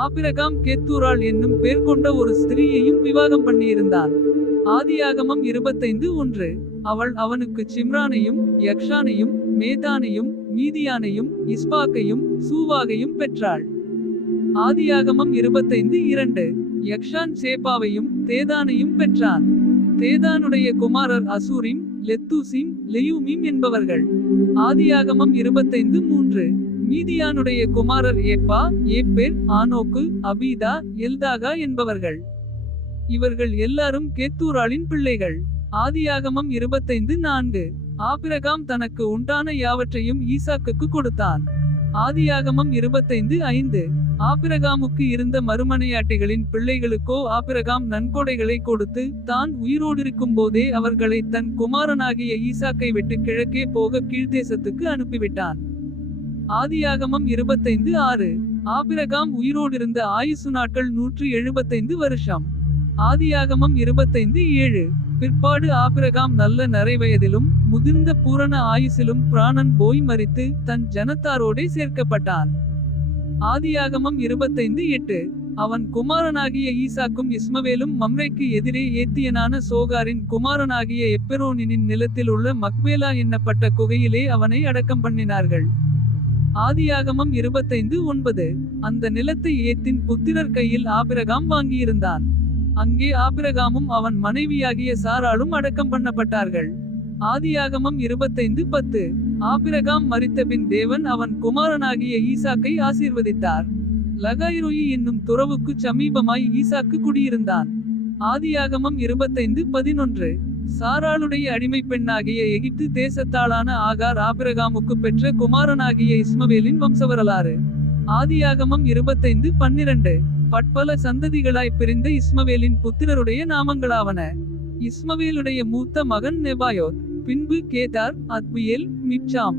Abraham கேத்தூராள் என்னும் பேர் கொண்ட ஒரு ஸ்திரீயையும் விவாகம் பண்ணியிருந்தான். ஆதியாகமம் 25:1. அவள் அவனுக்கு சிம்ரானையும் யக்ஷானையும் மேதானையும் மீதியானையும் இஸ்பாக்கையும் சூவாகையும் பெற்றாள். ஆதியாகமம் 25:2. யக்ஷான் சேபாவையும் தேதானையும் பெற்றான். தேதானுடைய குமாரர் அசூரிம் லெத்தூசிம் லெயூமிம் என்பவர்கள். ஆதியாகமம் 25:3. மீதியானுடைய குமாரர் ஏப்பா ஏப்பேர் ஆனோக்கு அபீதா எல்தாகா என்பவர்கள். இவர்கள் எல்லாரும் கேத்தூராளின் பிள்ளைகள். ஆதியாகமம் 25:4. ஆபிரகாம் தனக்கு உண்டான யாவற்றையும் ஈசாக்குக்கு கொடுத்தான். ஆதியாகமம் 25:5. ஆபிரகாமுக்கு இருந்த மறுமனையாட்டிகளின் பிள்ளைகளுக்கோ ஆபிரகாம் நன்கொடைகளை கொடுத்து தான் உயிரோடிருக்கும் போதே அவர்களை தன் குமாரனாகிய ஈசாக்கை விட்டு கிழக்கே போக கீழ்தேசத்துக்கு அனுப்பிவிட்டான். ஆதியாகமம் 25:6. ஆபிரகாம் உயிரோடிருந்த ஆயுசு நாட்கள் 175 வருஷம். ஆதியாகமம் 25:7. பிற்பாடு ஆபிரகாம் நல்ல நரைவயதிலும் முதிர்ந்த பூரண ஆயுசிலும் பிராணன் போய் மரித்து தன் ஜனத்தாரோடே சேர்க்கப்பட்டான். ஆதியாகமம் 25:8. அவன் குமாரனாகிய ஈசாக்கும் இஸ்மவேலும் மம்ரேக்கு எதிரே ஏத்தியனான சோகாரின் குமாரனாகிய எப்பெரோனின் நிலத்தில் உள்ள மக்பேலா என்னப்பட்ட குகையிலே அவனை அடக்கம் பண்ணினார்கள். ஆதியாகமம் 25:9. அந்த நிலத்தை ஏத்தின் புத்திரர் கையில் ஆபிரகாம் வாங்கியிருந்தான். அங்கே ஆபிரகாமும் அவன் மனைவியாகிய சாராளும் அடக்கம் பண்ணப்பட்டார்கள். ஆதியாகமம் 25:10. ஆபிரகாம் மரித்தபின் தேவன் அவன் குமாரனாகிய ஈசாக்கை ஆசீர்வதித்தார். லகாய்ரோயி என்னும் துறவுக்கு சமீபமாய் ஈசாக்கு குடியிருந்தான். ஆதியாகமம் 25:11. சாராளுடைய அடிமை பெண்ணாகிய எகிப்து தேசத்தாளான ஆகார் ஆபிரகாமுக்கு பெற்ற குமாரனாகிய இஸ்மவேலின் வம்சவரலாறு. ஆதியாகமம் 25:12. பற்பல சந்ததிகளாய் பிரிந்த இஸ்மவேலின் புத்திரருடைய நாமங்களாவன. இஸ்மவேலுடைய மூத்த மகன் நெபாயோத், பின்பு கேதார், அத்பியேல், மிப்சாம்.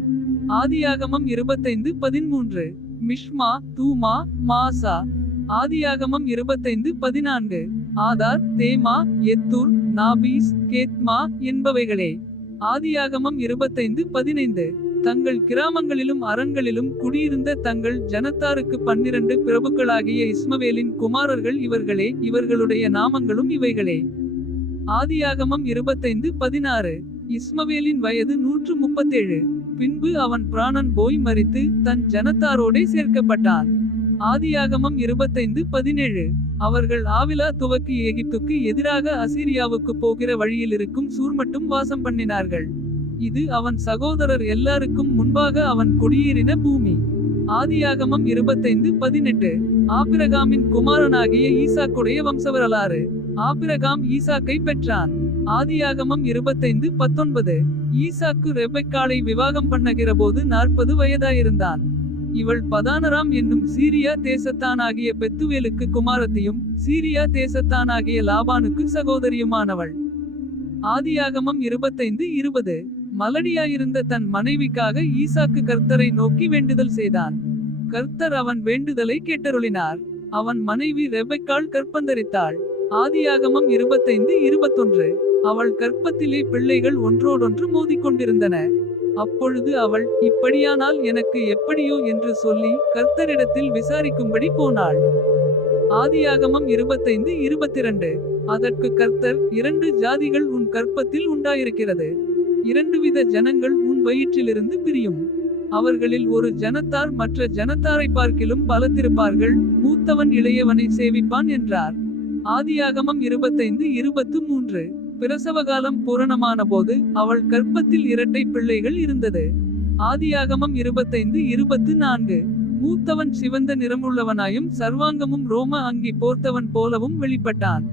ஆதியாகமம் 25:13. மிஷ்மா, தூமா, மாசா. ஆதியாகமம் 25:14. ஆதார், தேமா, எத்தூர், நாபீஸ், கேத்மா என்பவைகளே. ஆதியாகமம் 25:15. தங்கள் கிராமங்களிலும் அரண்களிலும் குடியிருந்த தங்கள் ஜனத்தாருக்கு 12 பிரபுக்களாகிய இஸ்மவேலின் குமாரர்கள் இவர்களே. இவர்களுடைய நாமங்களும் இவைகளே. ஆதியாகமம் 25:16. இஸ்மவேலின் வயது 137. பின்பு அவன் பிராணன் போய் மரித்து தன் ஜனத்தாரோடே சேர்க்கப்பட்டான். ஆதியாகமம் 25:17. அவர்கள் ஆவிலா துவக்கி எகிப்துக்கு எதிராக அசீரியாவுக்கு போகிற வழியில் இருக்கும் சூர்மட்டும் வாசம் பண்ணினார்கள். இது அவன் சகோதரர் எல்லாருக்கும் முன்பாக அவன் குடியேறின பூமி. ஆதியாகமம் 25:18. ஆபிரகாமின் குமாரனாகிய ஈசாக்குடைய வம்சவரலாறு. ஆபிரகாம் ஈசாக்கை பெற்றான். ஆதியாகமம் 25:19. ஈசாக்கு ரெபெக்காளை விவாகம் பண்ணுகிற போது 40 வயதாயிருந்தான். இவள் பதானராம் என்னும் சீரியா தேசத்தானாகிய பெத்துவேலுக்கு குமாரத்தியும் சீரியா தேசத்தானாகிய லாபானுக்கு சகோதரியுமானவள். ஆதியாகமம் 25:20. மலடியாயிருந்த தன் மனைவிக்காக ஈசாக்கு கர்த்தரை நோக்கி வேண்டுதல் செய்தான். கர்த்தர் அவன் வேண்டுதலை கேட்டருளினார். அவன் மனைவி ரெபெக்காள் கற்பந்தரித்தாள். ஆதியாகமம் 25:21. அவள் கற்பத்திலே பிள்ளைகள் ஒன்றோடொன்று மோதிக்கொண்டிருந்தன. அப்பொழுது அவள், இப்படியானால் எனக்கு எப்படியோ என்று சொல்லி கர்த்தரிடத்தில் விசாரிக்கும்படி போனாள். ஆதியாகமம் 25:22. அதற்கு கர்த்தர், 2 ஜாதிகள் உன் கற்பத்தில் உண்டாயிருக்கிறது. 2 வித ஜனங்கள் உன் வயிற்றிலிருந்து பிரியும். அவர்களில் ஒரு ஜனத்தார் மற்ற ஜனத்தாரை பார்க்கிலும் பலத்திருப்பார்கள். மூத்தவன் இளையவனை சேவிப்பான் என்றார். ஆதியாகமம் 25:23. பிரசவகாலம் பூரணமான போது அவள் கற்பத்தில் 2 பிள்ளைகள் இருந்தது. ஆதியாகமம் 25:24. மூத்தவன் சிவந்த நிறமுள்ளவனாயும் சர்வாங்கமும் ரோம அங்கி போர்த்தவன் போலவும் வெளிப்பட்டான்.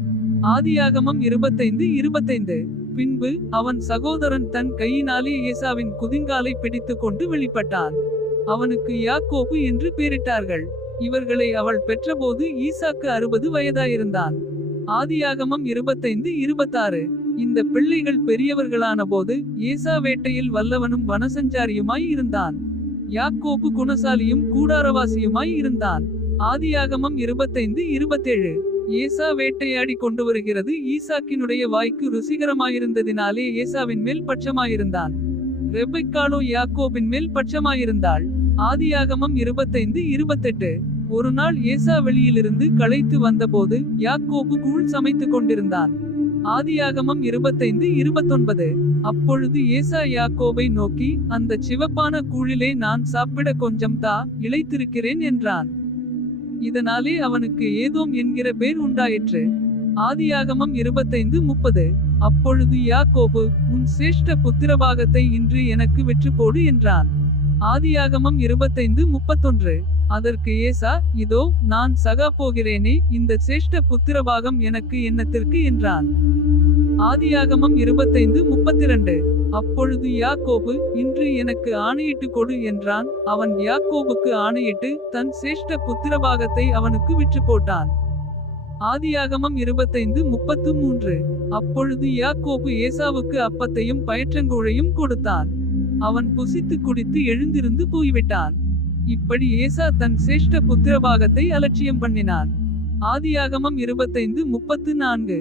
ஆதியாகமம் 25:25. பின்பு அவன் சகோதரன் தன் கையினாலே ஏசாவின் குதிங்காலை பிடித்து கொண்டு வெளிப்பட்டான். அவனுக்கு யாக்கோபு என்று பெயரிட்டார்கள். இவர்களை அவள் பெற்றபோது ஈசாக்கு 60 வயதாயிருந்தான். ஆதியாகமம் 25:26. இந்த பிள்ளைகள் பெரியவர்களான போது ஏசா வேட்டையில் வல்லவனும் வனசஞ்சாரியுமாய் இருந்தான். யாக்கோபு குணசாலியும் கூடாரவாசியுமாய் இருந்தான். ஆதியாகமம் 25:27. ஏசா வேட்டையாடி கொண்டு வருகிறது ஈசாக்கினுடைய வாய்க்கு ருசிகரமாயிருந்ததினாலே ஏசாவின் மேல் பட்சமாயிருந்தான். ரெபெக்காளோ யாக்கோபின் மேல் பட்சமாயிருந்தாள். ஆதியாகமம் 25:28. ஒருநாள் ஏசா வெளியிலிருந்து களைத்து வந்தபோது யாக்கோபு கூழ் சமைத்துக் கொண்டிருந்தான். ஆதியாகமம் 25:29. அப்பொழுது ஏசா யாக்கோபை நோக்கி, அந்த சிவப்பான கூழிலே நான் சாப்பிட கொஞ்சம் தா, இளைத்திருக்கிறேன் என்றான். இதனாலே அவனுக்கு ஏதோம் என்கிற பேர் உண்டாயிற்று. ஆதியாகமம் 25:30. அப்பொழுது யாக்கோபு, உன் சேஷ்ட புத்திரபாகத்தை இன்று எனக்கு விற்று போடு என்றான். ஆதியாகமம் 25:31. அதற்கு ஏசா, இதோ நான் போகிறேனே, இந்த சேஷ்ட புத்திரபாகம் எனக்கு என்னத்திற்கு என்றான். ஆதியாகமம் 25:32. அப்பொழுது யாக்கோபு, இன்று எனக்கு ஆணையிட்டு கொடு என்றான். அவன் யாக்கோபுக்கு ஆணையிட்டு தன் சேஷ்ட புத்திரபாகத்தை அவனுக்கு விற்று போட்டான். ஆதியாகமம் 25:33. அப்பொழுது யாக்கோபு ஏசாவுக்கு அப்பத்தையும் பயற்றங்கூழையும் கொடுத்தான். அவன் புசித்து குடித்து எழுந்திருந்து போய்விட்டான். இப்படி ஏசா தன் சேஷ்ட புத்திரபாகத்தை அலட்சியம் பண்ணினான். ஆதியாகமம் 25:34.